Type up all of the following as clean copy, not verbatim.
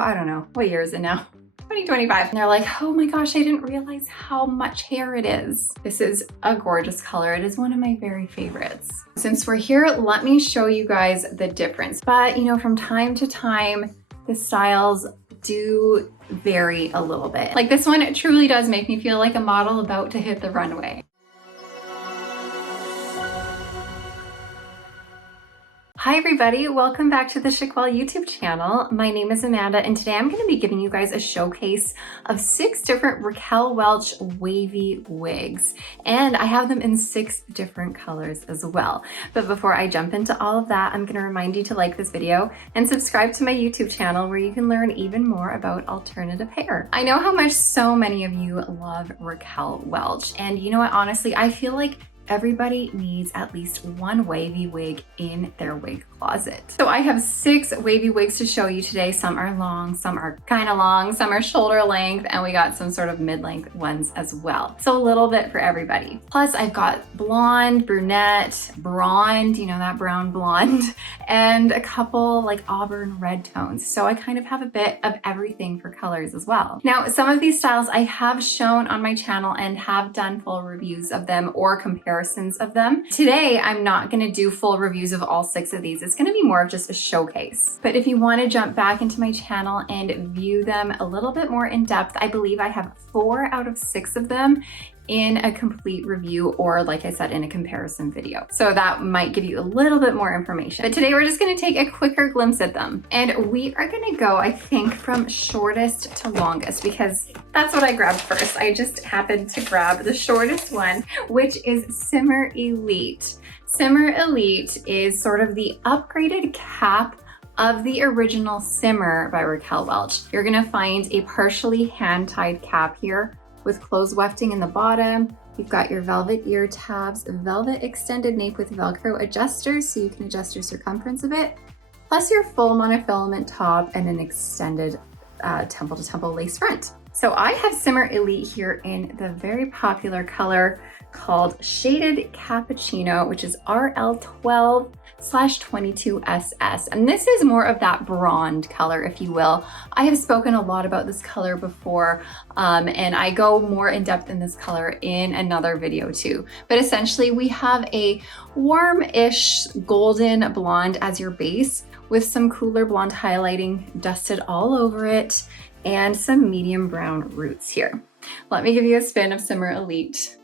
I don't know, what year is it now? 2025. And they're like, oh my gosh, I didn't realize how much hair it is. This is a gorgeous color. It is one of my very favorites. Since we're here, let me show you guys the difference. But you know, from time to time, the styles do vary a little bit. Like this one, it truly does make me feel like a model about to hit the runway. Hi everybody, welcome back to the Chiquel YouTube channel. My name is Amanda and today I'm going to be giving you guys a showcase of 6 different Raquel Welch wavy wigs. And I have them in 6 different colors as well. But before I jump into all of that, I'm going to remind you to like this video and subscribe to my YouTube channel where you can learn even more about alternative hair. I know how much so many of you love Raquel Welch, and you know what, honestly, I feel like everybody needs at least one wavy wig in their wig closet. So I have 6 wavy wigs to show you today. Some are long, some are kind of long, some are shoulder length, and we got some sort of mid-length ones as well. So a little bit for everybody. Plus I've got blonde, brunette, blonde, you know, that brown blonde, and a couple like Auburn red tones. So I kind of have a bit of everything for colors as well. Now, some of these styles I have shown on my channel and have done full reviews of them or comparisons of them. Today, I'm not going to do full reviews of all 6 of these. It's going to be more of just a showcase. But if you want to jump back into my channel and view them a little bit more in depth, I believe I have 4 out of 6 of them in a complete review, or like I said, in a comparison video. So that might give you a little bit more information. But today we're just gonna take a quicker glimpse at them. And we are gonna go, I think, from shortest to longest, because that's what I grabbed first. I just happened to grab the shortest one, which is Simmer Elite. Simmer Elite is sort of the upgraded cap of the original Simmer by Raquel Welch. You're gonna find a partially hand-tied cap here with closed wefting in the bottom. You've got your velvet ear tabs, velvet extended nape with Velcro adjusters so you can adjust your circumference a bit, plus your full monofilament top and an extended temple to temple lace front. So I have Simmer Elite here in the very popular color called Shaded Cappuccino, which is RL12/22SS. And this is more of that blonde color, if you will. I have spoken a lot about this color before, and I go more in depth in this color in another video too. But essentially we have a warm-ish golden blonde as your base with some cooler blonde highlighting dusted all over it and some medium brown roots here. Let me give you a spin of Simmer Elite.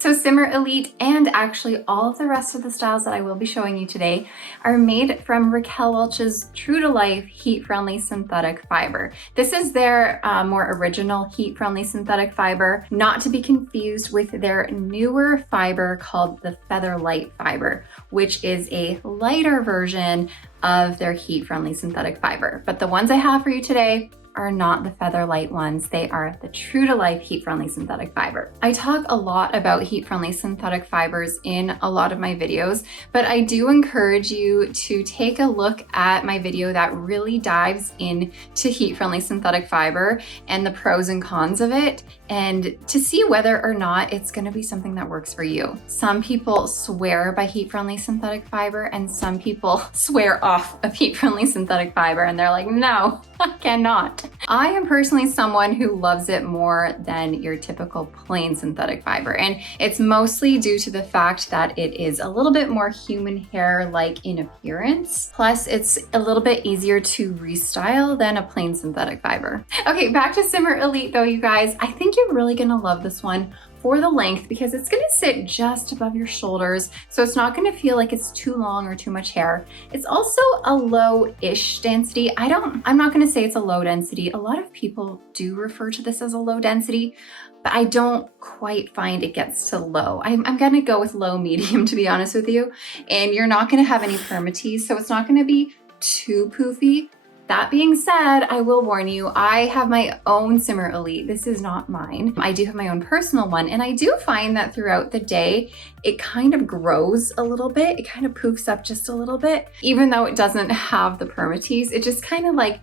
So Simmer Elite, and actually all of the rest of the styles that I will be showing you today, are made from Raquel Welch's true to life heat-friendly synthetic fiber. This is their more original heat-friendly synthetic fiber, not to be confused with their newer fiber called the Feather Light fiber, which is a lighter version of their heat-friendly synthetic fiber. But the ones I have for you today are not the Feather Light ones. They are the true to life heat-friendly synthetic fiber. I talk a lot about heat-friendly synthetic fibers in a lot of my videos, but I do encourage you to take a look at my video that really dives into heat-friendly synthetic fiber and the pros and cons of it, and to see whether or not it's going to be something that works for you. Some people swear by heat-friendly synthetic fiber, and some people swear off of heat-friendly synthetic fiber, and they're like, no, I cannot. I am personally someone who loves it more than your typical plain synthetic fiber, and it's mostly due to the fact that it is a little bit more human hair-like in appearance. Plus, it's a little bit easier to restyle than a plain synthetic fiber. Okay, back to Simmer Elite though, you guys. I think you're really gonna love this one for the length because it's gonna sit just above your shoulders, so it's not gonna feel like it's too long or too much hair. It's also a low-ish density. I'm not gonna say it's a low density. A lot of people do refer to this as a low density, but I don't quite find it gets to low. I'm gonna go with low medium, to be honest with you. And you're not gonna have any permatease, so it's not gonna be too poofy. That being said, I will warn you, I have my own Simmer Elite. This is not mine. I do have my own personal one, and I do find that throughout the day, it kind of grows a little bit. It kind of poofs up just a little bit. Even though it doesn't have the permatease, it just kind of like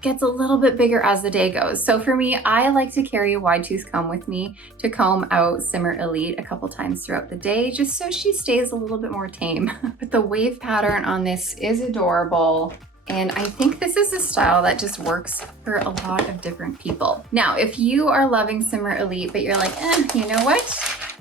gets a little bit bigger as the day goes. So for me, I like to carry a wide tooth comb with me to comb out Simmer Elite a couple times throughout the day, just so she stays a little bit more tame. But the wave pattern on this is adorable. And I think this is a style that just works for a lot of different people. Now, if you are loving Simmer Elite, but you're like, you know what?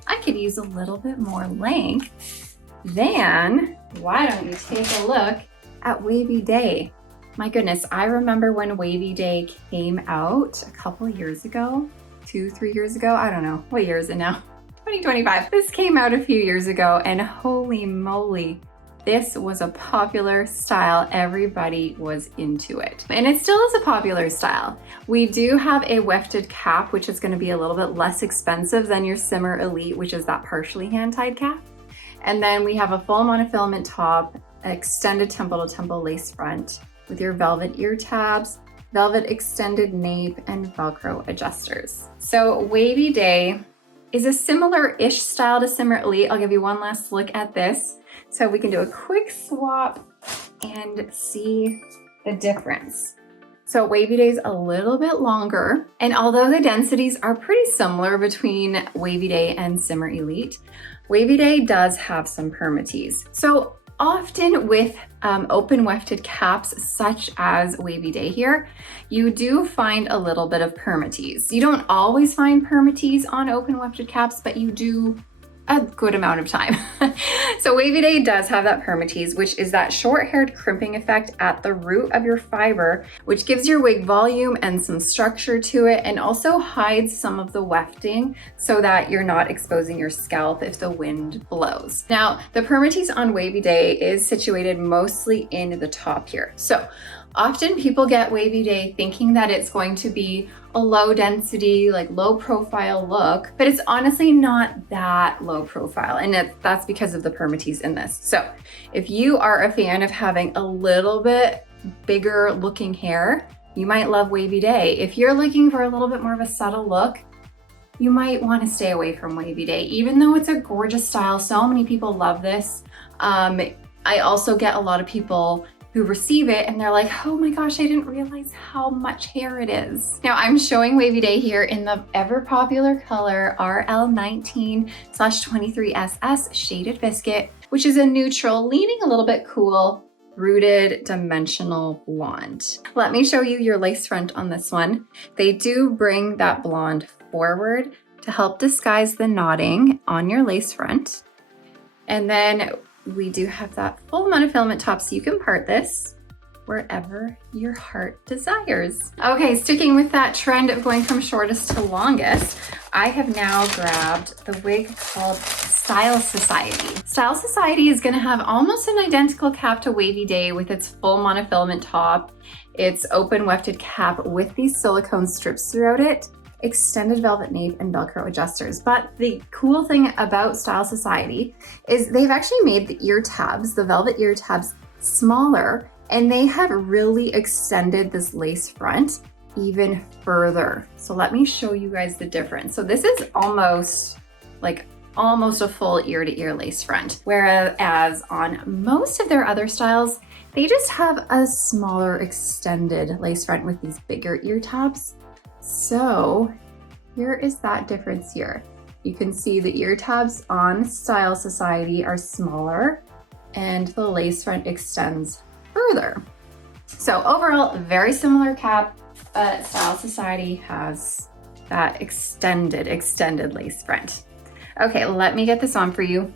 I could use a little bit more length, then why don't you take a look at Wavy Day? My goodness, I remember when Wavy Day came out a couple years ago, 2-3 years ago. I don't know, what year is it now? 2025. This came out a few years ago and holy moly, this was a popular style. Everybody was into it. And it still is a popular style. We do have a wefted cap, which is gonna be a little bit less expensive than your Simmer Elite, which is that partially hand-tied cap. And then we have a full monofilament top, extended temple to temple lace front with your velvet ear tabs, velvet extended nape, and Velcro adjusters. So Wavy Day is a similar-ish style to Simmer Elite. I'll give you one last look at this. So we can do a quick swap and see the difference. So Wavy Day is a little bit longer, and although the densities are pretty similar between Wavy Day and Simmer Elite, Wavy Day does have some permatease. So often with open wefted caps such as Wavy Day here, you do find a little bit of permatease. You don't always find permatease on open wefted caps, but you do a good amount of time. So Wavy Day does have that permatease, which is that short-haired crimping effect at the root of your fiber, which gives your wig volume and some structure to it, and also hides some of the wefting so that you're not exposing your scalp if the wind blows. Now, the permatease on Wavy Day is situated mostly in the top here. So often people get Wavy Day thinking that it's going to be a low density, like low profile look, but it's honestly not that low profile. And that's because of the permatease in this. So if you are a fan of having a little bit bigger looking hair, you might love Wavy Day. If you're looking for a little bit more of a subtle look, you might want to stay away from Wavy Day, even though it's a gorgeous style. So many people love this. I also get a lot of people who receive it and they're like, oh my gosh, I didn't realize how much hair it is. Now I'm showing Wavy Day here in the ever popular color RL19/23SS Shaded Biscuit, which is a neutral, leaning a little bit cool, rooted dimensional blonde. Let me show you your lace front on this one. They do bring that blonde forward to help disguise the knotting on your lace front. And then we do have that full monofilament top, so you can part this wherever your heart desires. Okay, sticking with that trend of going from shortest to longest, I have now grabbed the wig called Style Society. Style Society is gonna have almost an identical cap to Wavy Day with its full monofilament top, its open wefted cap with these silicone strips throughout it, extended velvet nape, and Velcro adjusters. But the cool thing about Style Society is they've actually made the ear tabs, the velvet ear tabs, smaller, and they have really extended this lace front even further. So let me show you guys the difference. So this is almost a full ear-to-ear lace front, whereas on most of their other styles, they just have a smaller extended lace front with these bigger ear tabs. So here is that difference here. You can see the ear tabs on Style Society are smaller and the lace front extends further. So overall, very similar cap, but Style Society has that extended lace front. Okay, let me get this on for you.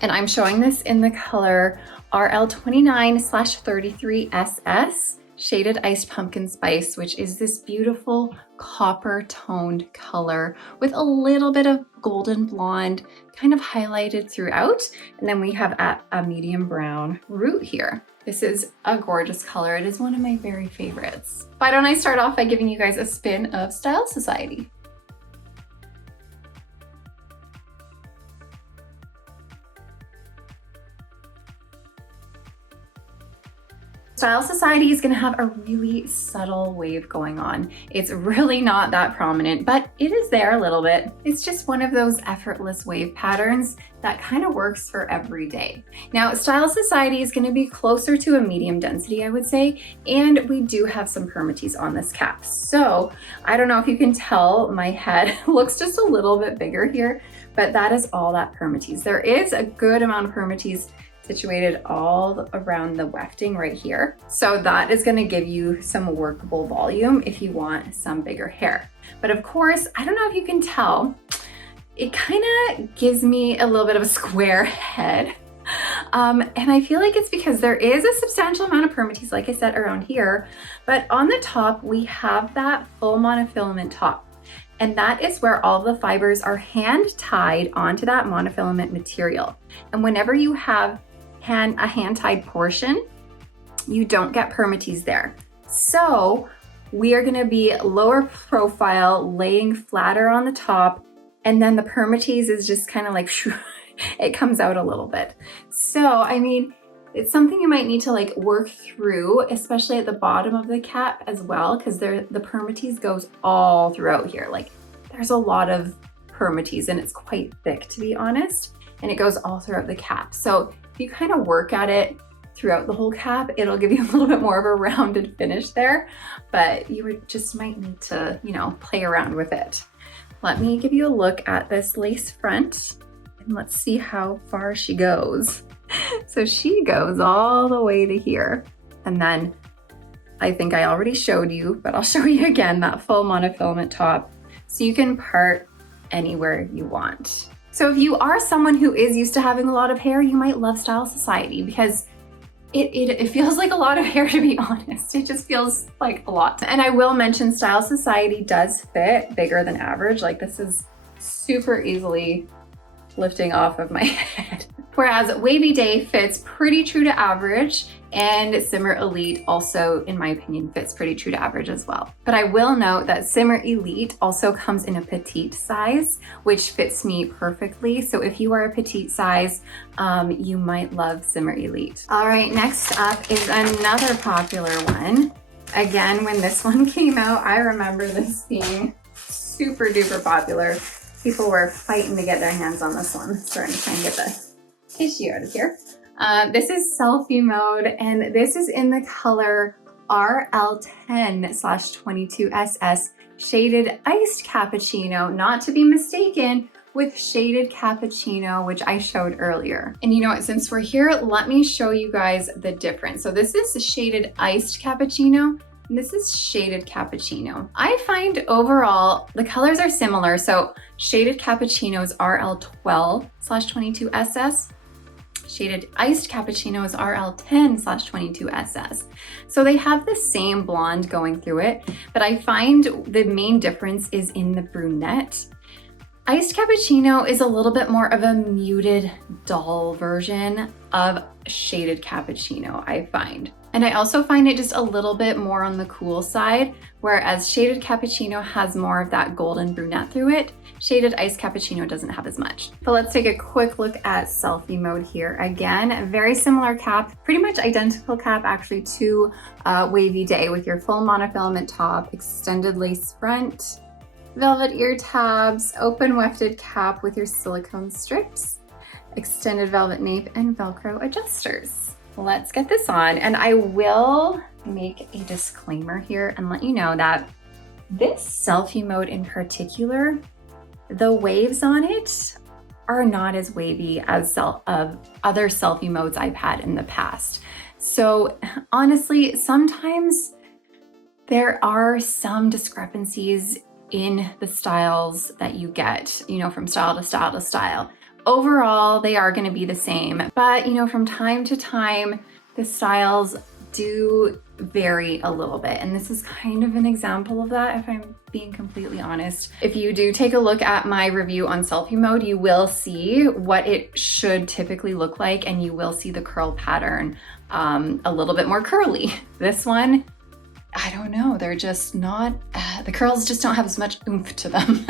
And I'm showing this in the color RL29/33SS. Shaded Iced Pumpkin Spice, which is this beautiful copper toned color with a little bit of golden blonde kind of highlighted throughout. And then we have a medium brown root here. This is a gorgeous color. It is one of my very favorites. Why don't I start off by giving you guys a spin of Style Society? Style Society is gonna have a really subtle wave going on. It's really not that prominent, but it is there a little bit. It's just one of those effortless wave patterns that kind of works for every day. Now, Style Society is gonna be closer to a medium density, I would say, and we do have some permatease on this cap. So I don't know if you can tell, my head looks just a little bit bigger here, but that is all that permatease. There is a good amount of permatease situated all around the wefting right here. So that is gonna give you some workable volume if you want some bigger hair. But of course, I don't know if you can tell, it kind of gives me a little bit of a square head. And I feel like it's because there is a substantial amount of permatease, like I said, around here, but on the top, we have that full monofilament top. And that is where all the fibers are hand tied onto that monofilament material. And whenever you have a hand-tied portion, you don't get permatease there. So we are gonna be lower profile, laying flatter on the top, and then the permatease is just kind of like, it comes out a little bit. So, I mean, it's something you might need to like work through, especially at the bottom of the cap as well, because the permatease goes all throughout here. Like there's a lot of permatease and it's quite thick, to be honest, and it goes all throughout the cap. So if you kind of work at it throughout the whole cap, it'll give you a little bit more of a rounded finish there, but you would just might need to, you know, play around with it. Let me give you a look at this lace front and let's see how far she goes. So she goes all the way to here. And then I think I already showed you, but I'll show you again, that full monofilament top. So you can part anywhere you want. So if you are someone who is used to having a lot of hair, you might love Style Society because it feels like a lot of hair, to be honest. It just feels like a lot. And I will mention Style Society does fit bigger than average. Like this is super easily lifting off of my head. Whereas Wavy Day fits pretty true to average, and Simmer Elite also, in my opinion, fits pretty true to average as well. But I will note that Simmer Elite also comes in a petite size, which fits me perfectly. So if you are a petite size, you might love Simmer Elite. All right, next up is another popular one. Again, when this one came out, I remember this being super duper popular. People were fighting to get their hands on this one. Starting to try and get the tissue out of here. This is Selfie Mode, and this is in the color RL10/22SS Shaded Iced Cappuccino, not to be mistaken with Shaded Cappuccino, which I showed earlier. And you know what, since we're here, let me show you guys the difference. So this is the Shaded Iced Cappuccino, and this is Shaded Cappuccino. I find overall, the colors are similar. So Shaded Cappuccino is RL12/22SS. Shaded Iced Cappuccino is RL10/22SS. So they have the same blonde going through it, but I find the main difference is in the brunette. Iced Cappuccino is a little bit more of a muted, dull version of Shaded Cappuccino, I find. And I also find it just a little bit more on the cool side, whereas Shaded Cappuccino has more of that golden brunette through it. Shaded Iced Cappuccino doesn't have as much. But let's take a quick look at Selfie Mode here. Again, a very similar cap, pretty much identical cap actually to Wavy Day, with your full monofilament top, extended lace front, velvet ear tabs, open wefted cap with your silicone strips, extended velvet nape, and Velcro adjusters. Let's get this on, and I will make a disclaimer here and let you know that this Selfie Mode in particular, the waves on it are not as wavy as other Selfie Modes I've had in the past. So honestly, sometimes there are some discrepancies in the styles that you get, you know, from style to style to style. Overall, they are going to be the same, but you know, from time to time, the styles do vary a little bit. And this is kind of an example of that, if I'm being completely honest. If you do take a look at my review on Selfie Mode, you will see what it should typically look like, and you will see the curl pattern a little bit more curly. This one, I don't know, they're just not, the curls just don't have as much oomph to them.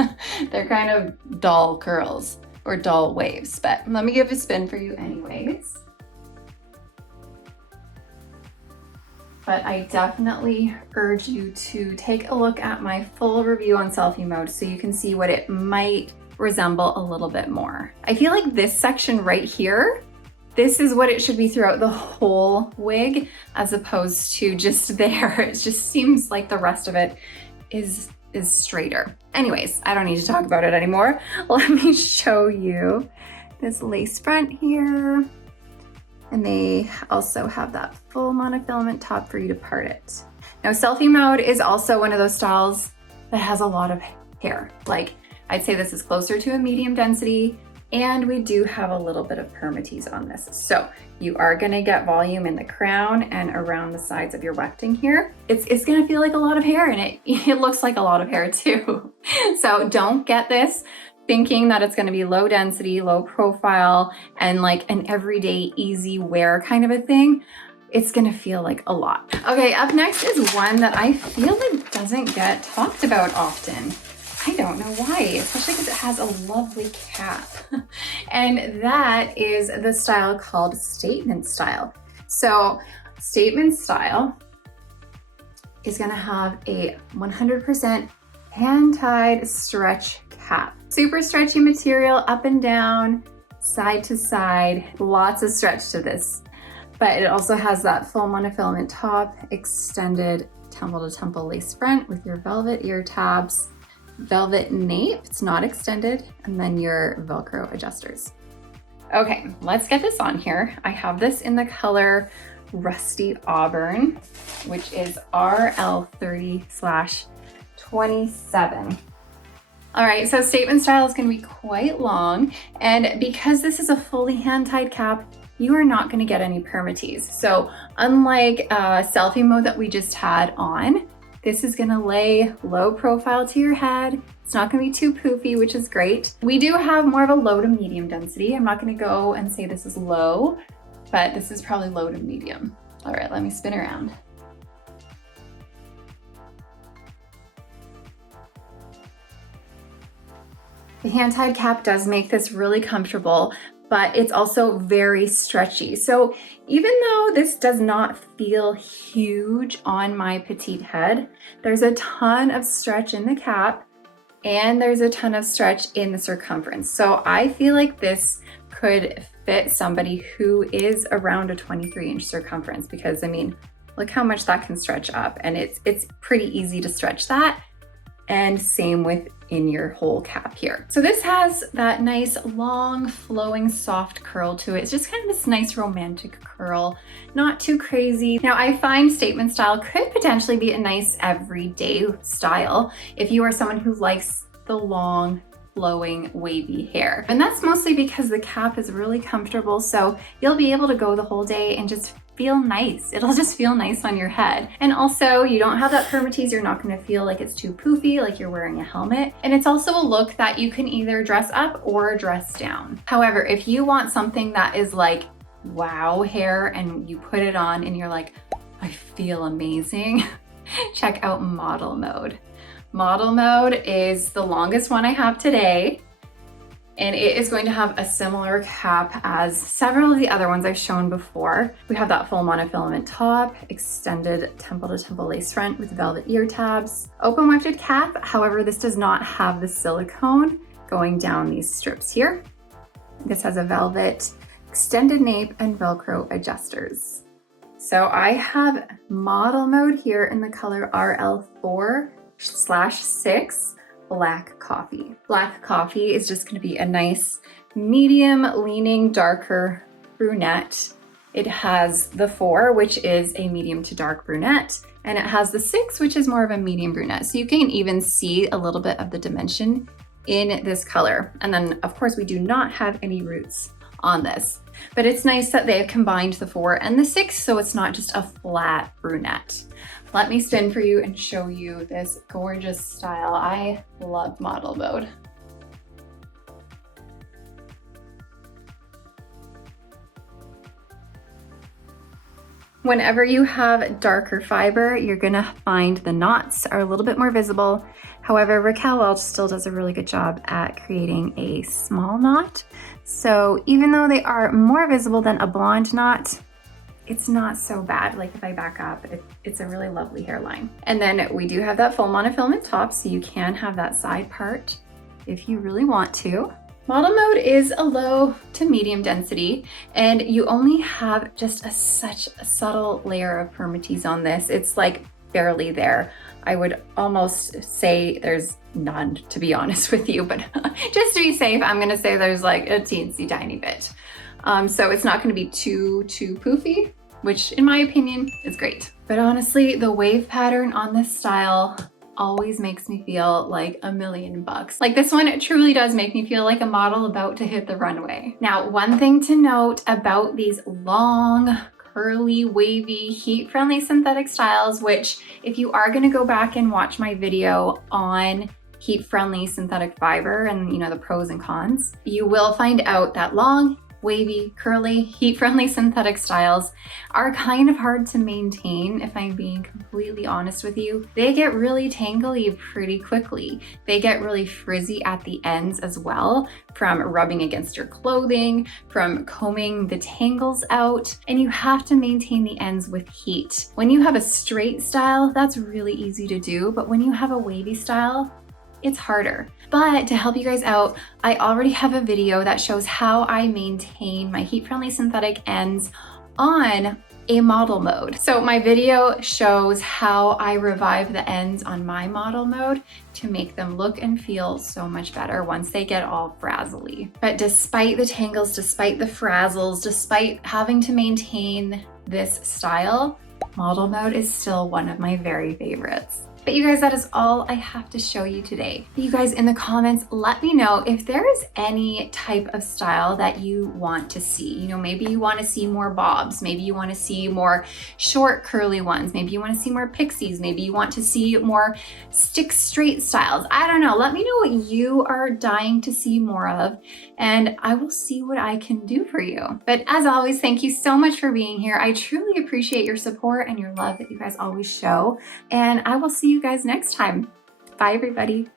They're kind of dull curls or dull waves, but let me give a spin for you anyways. but I definitely urge you to take a look at my full review on Selfie Mode so you can see what it might resemble a little bit more. I feel like this section right here, this is what it should be throughout the whole wig, as opposed to just there. It just seems like the rest of it is straighter. Anyways, I don't need to talk about it anymore. Let me show you this lace front here. And they also have that full monofilament top for you to part it. Now, Selfie Mode is also one of those styles that has a lot of hair. Like, I'd say this is closer to a medium density, and we do have a little bit of permatease on this. So you are gonna get volume in the crown and around the sides of your wefting here. It's gonna feel like a lot of hair, and it looks like a lot of hair too. So don't get this thinking that it's gonna be low density, low profile, and like an everyday easy wear kind of a thing. It's gonna feel like a lot. Okay, up next is one that I feel like doesn't get talked about often. I don't know why, especially because it has a lovely cap. And that is the style called Statement Style. So Statement Style is gonna have a 100% hand-tied stretch cap. Super stretchy material, up and down, side to side, lots of stretch to this. But it also has that full monofilament top, extended temple to temple lace front with your velvet ear tabs, velvet nape, it's not extended, and then your Velcro adjusters. Okay, let's get this on here. I have this in the color Rusty Auburn, which is RL30/27. All right, so Statement Style is gonna be quite long, and because this is a fully hand-tied cap, you are not gonna get any permatease. So unlike Selfie Mode that we just had on, this is gonna lay low profile to your head. It's not gonna be too poofy, which is great. We do have more of a low to medium density. I'm not gonna go and say this is low, but this is probably low to medium. All right, let me spin around. The hand-tied cap does make this really comfortable, but it's also very stretchy. So even though this does not feel huge on my petite head, there's a ton of stretch in the cap and there's a ton of stretch in the circumference. So I feel like this could fit somebody who is around a 23-inch circumference, because I mean, look how much that can stretch up, and it's pretty easy to stretch that. And same with in your whole cap here. So this has that nice long flowing soft curl to it. It's just kind of this nice romantic curl, not too crazy. Now I find Statement Style could potentially be a nice everyday style if you are someone who likes the long flowing wavy hair. And that's mostly because the cap is really comfortable, so you'll be able to go the whole day and just feel nice. It'll just feel nice on your head. And also you don't have that permatease. You're not gonna feel like it's too poofy, like you're wearing a helmet. And it's also a look that you can either dress up or dress down. However, if you want something that is like wow hair and you put it on and you're like, I feel amazing, check out Model Mode. Model Mode is the longest one I have today, and it is going to have a similar cap as several of the other ones I've shown before. We have that full monofilament top, extended temple to temple lace front with velvet ear tabs, open wefted cap. However, this does not have the silicone going down these strips here. This has a velvet extended nape and Velcro adjusters. So I have Model Mode here in the color RL4/6. Black Coffee. Black Coffee is just gonna be a nice medium leaning darker brunette. It has the 4, which is a medium to dark brunette, and it has the 6, which is more of a medium brunette. So you can even see a little bit of the dimension in this color. And then of course we do not have any roots on this, but it's nice that they have combined the 4 and the 6, so it's not just a flat brunette. Let me spin for you and show you this gorgeous style. I love Model Mode. Whenever you have darker fiber, you're gonna find the knots are a little bit more visible. However, Raquel Welch still does a really good job at creating a small knot. So even though they are more visible than a blonde knot, it's not so bad. Like if I back up, it's a really lovely hairline. And then we do have that full monofilament top, so you can have that side part if you really want to. Model mode is a low to medium density, and you only have just such a subtle layer of permatease on this. It's like barely there. I would almost say there's none, to be honest with you, but just to be safe, I'm gonna say there's like a teensy tiny bit. So it's not gonna be too poofy, which in my opinion is great. But honestly, the wave pattern on this style always makes me feel like $1,000,000. Like this one, it truly does make me feel like a model about to hit the runway. Now, one thing to note about these long, curly, wavy, heat-friendly synthetic styles, which if you are gonna go back and watch my video on heat-friendly synthetic fiber and the pros and cons, you will find out that long, wavy, curly, heat-friendly synthetic styles are kind of hard to maintain, if I'm being completely honest with you. They get really tangly pretty quickly. They get really frizzy at the ends as well, from rubbing against your clothing, from combing the tangles out, and you have to maintain the ends with heat. When you have a straight style, that's really easy to do, but when you have a wavy style, it's harder. But to help you guys out, I already have a video that shows how I maintain my heat-friendly synthetic ends on a model mode. So my video shows how I revive the ends on my model mode to make them look and feel so much better once they get all frazzly. But despite the tangles, despite the frazzles, despite having to maintain this style, model mode is still one of my very favorites. But you guys, that is all I have to show you today. You guys in the comments, let me know if there is any type of style that you want to see. Maybe you want to see more bobs. Maybe you want to see more short curly ones. Maybe you want to see more pixies. Maybe you want to see more stick straight styles. I don't know. Let me know what you are dying to see more of, and I will see what I can do for you. But as always, thank you so much for being here. I truly appreciate your support and your love that you guys always show, and I will see you guys next time. Bye, everybody.